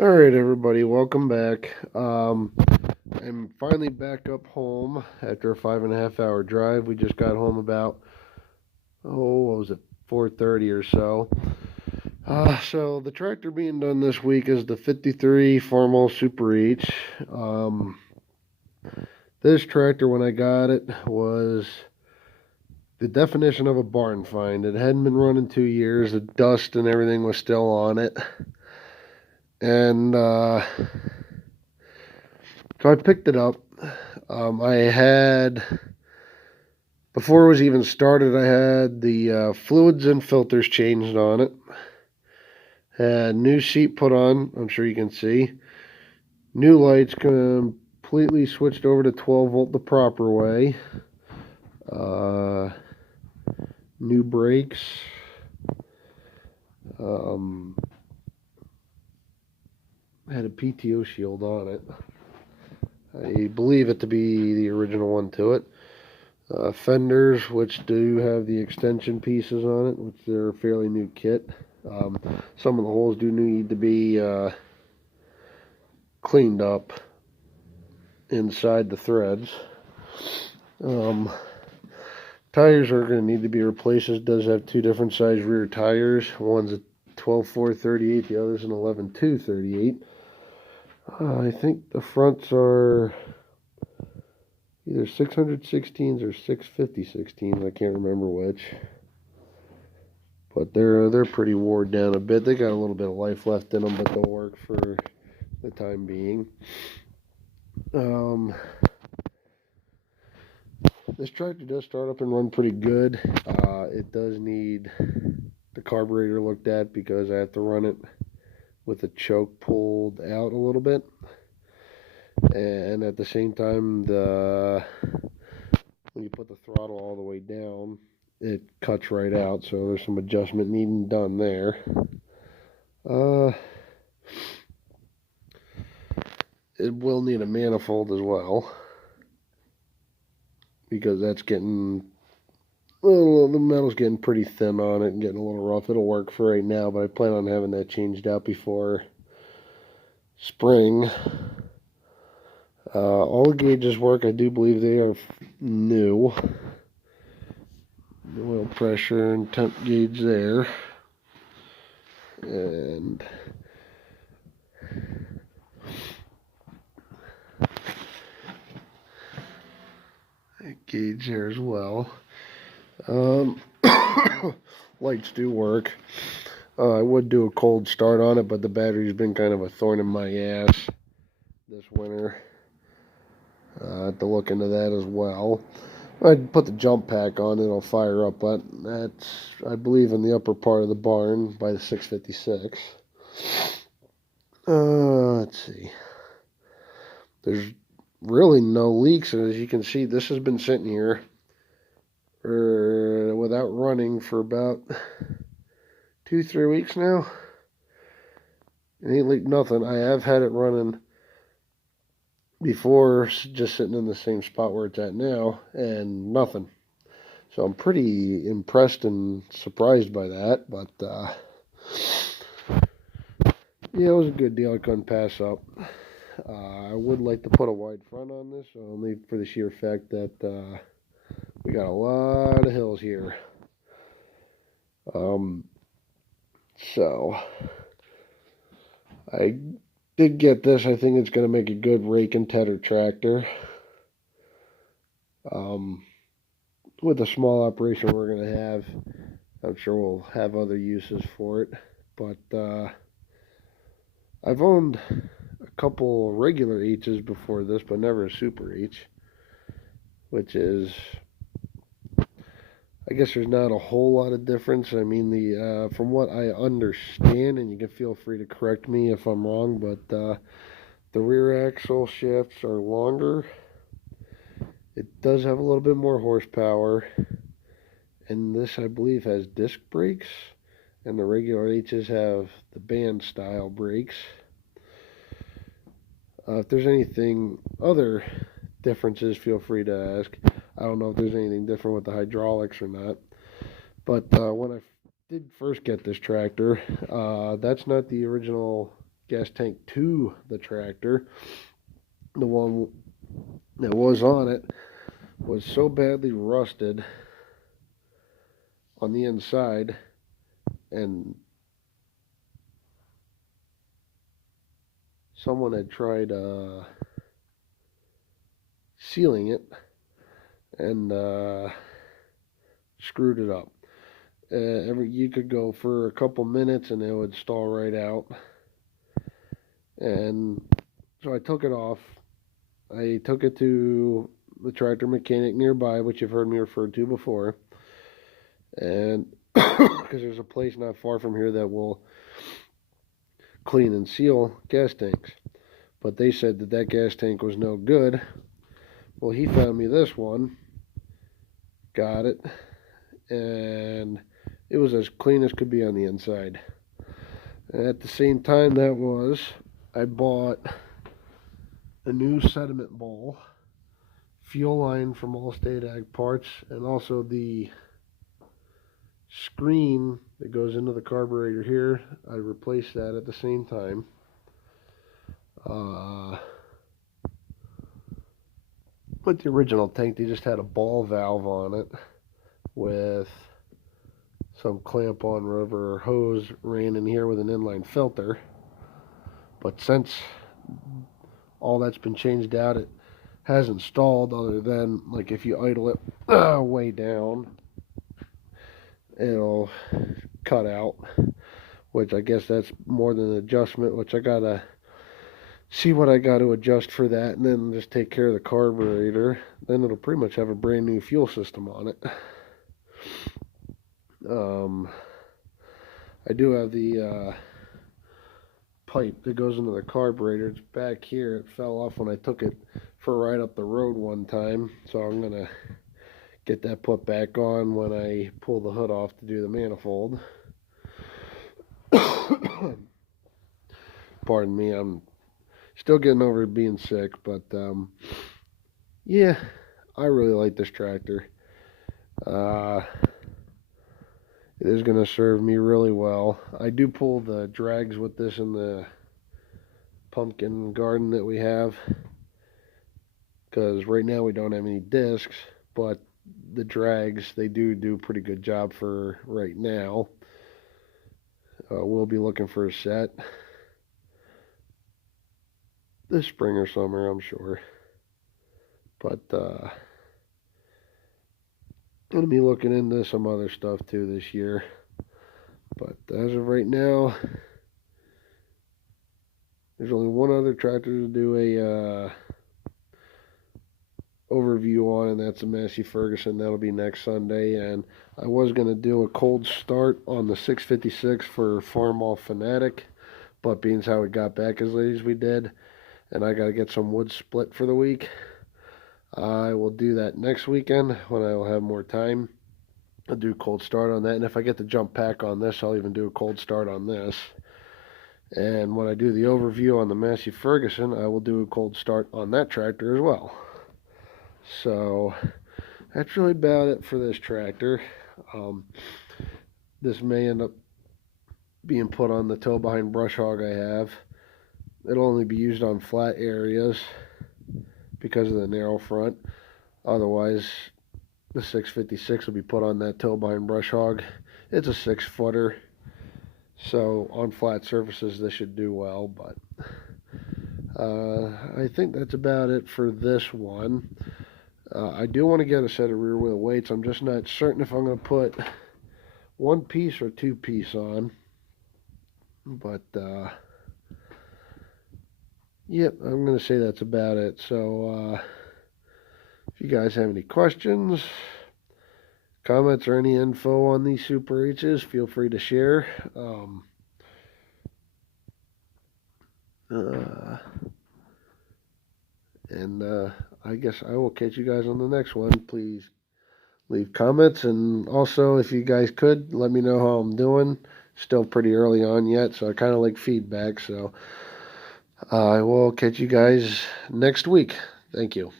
All right, everybody, welcome back. I'm finally back up home after a 5.5 hour drive. We just got home about what was it, 4:30 or so. So the tractor being done this week is the '53 Farmall Super H. This tractor, when I got it, was the definition of a barn find. It hadn't been running 2 years. The dust and everything was still on it, and so I picked it up. I had, before it was even started, I had the fluids and filters changed on it. Had new seat put on, I'm sure you can see. New lights completely switched over to 12 volt the proper way. Uh, New brakes. Had a PTO shield on it. I believe it to be the original one to it. Fenders, which do have the extension pieces on it, which they're a fairly new kit. Some of the holes do need to be cleaned up inside the threads. Tires are going to need to be replaced. It does have two different size rear tires. One's a 12.438, the other's an 11.238. I think the fronts are either 616s or 650/16s. I can't remember which. But they're pretty worn down a bit. They got a little bit of life left in them, but they'll work for the time being. This tractor does start up and run pretty good. It does need the carburetor looked at because I have to run it with the choke pulled out a little bit. And at the same time, when you put the throttle all the way down, it cuts right out. So there's some adjustment needing done there. It will need a manifold as well, because that's getting, well, the metal's getting pretty thin on it and getting a little rough. It'll work for right now, but I plan on having that changed out before spring. All the gauges work. I do believe they are new. The oil pressure and temp gauge there. And gauge there as well. Lights do work. I would do a cold start on it, but the battery's been kind of a thorn in my ass this winter. I have to look into that as well. I'd put the jump pack on, it'll fire up, but that's, I believe, in the upper part of the barn by the 656. Let's see. There's really no leaks, and as you can see, this has been sitting here without running for about 2-3 weeks now. It ain't leaked nothing. I have had it running before, just sitting in the same spot where it's at now, and nothing. So I'm pretty impressed and surprised by that, but yeah, it was a good deal. I couldn't pass up. I would like to put a wide front on this, only for the sheer fact that we got a lot of hills here. So I did get this. I think it's going to make a good rake and tedder tractor. With a small operation we're going to have, I'm sure we'll have other uses for it. But I've owned a couple regular H's before this, but never a Super H, which is, I guess there's not a whole lot of difference. I mean, from what I understand, and you can feel free to correct me if I'm wrong, but the rear axle shafts are longer. It does have a little bit more horsepower, and this, I believe, has disc brakes, and the regular H's have the band style brakes. If there's anything other differences, feel free to ask. I don't know if there's anything different with the hydraulics or not. But when I did first get this tractor, that's not the original gas tank to the tractor, the one that was on it, was so badly rusted on the inside, and someone had tried sealing it and screwed it up. You could go for a couple minutes and it would stall right out. And so I took it off. I took it to the tractor mechanic nearby, which you've heard me refer to before. And because there's a place not far from here that will clean and seal gas tanks. But they said that that gas tank was no good. Well, he found me this one, got it, and it was as clean as could be on the inside. And at the same time I bought a new sediment bowl, fuel line from Allstate Ag Parts, and also the screen that goes into the carburetor here. I replaced that at the same time. With the original tank, they just had a ball valve on it with some clamp-on rubber hose ran in here with an inline filter. But since all that's been changed out, it hasn't stalled, other than like if you idle it way down, it'll cut out, which I guess that's more than an adjustment, which I gotta see what I got to adjust for that, and then just take care of the carburetor. Then it'll pretty much have a brand new fuel system on it. I do have the pipe that goes into the carburetor. It's back here. It fell off when I took it for a ride up the road one time, so I'm gonna get that put back on when I pull the hood off to do the manifold. Pardon me, I'm still getting over being sick, but yeah, I really like this tractor. It is going to serve me really well. I do pull the drags with this in the pumpkin garden that we have, because right now we don't have any discs, but the drags, they do a pretty good job for right now. We'll be looking for a set this spring or summer, I'm sure. But going to be looking into some other stuff too this year. But as of right now, there's only one other tractor to do a overview on, and that's a Massey Ferguson. That'll be next Sunday. And I was going to do a cold start on the 656 for Farmall Fanatic, but being as how we got back as late as we did, and I got to get some wood split for the week, I will do that next weekend when I will have more time. I'll do a cold start on that, and if I get the jump pack on this, I'll even do a cold start on this. And when I do the overview on the Massey Ferguson, I will do a cold start on that tractor as well. So that's really about it for this tractor. This may end up being put on the tow behind brush hog I have. It'll only be used on flat areas because of the narrow front. Otherwise, the 656 will be put on that tow behind brush hog. It's a 6-footer, so on flat surfaces this should do well. But I think that's about it for this one. I do want to get a set of rear wheel weights. I'm just not certain if I'm going to put 1-piece or 2-piece on. But yep, I'm going to say that's about it. So if you guys have any questions, comments, or any info on these Super H's, feel free to share. I guess I will catch you guys on the next one. Please leave comments, and also if you guys could let me know how I'm doing. Still pretty early on yet, so I kind of like feedback. So I will catch you guys next week. Thank you.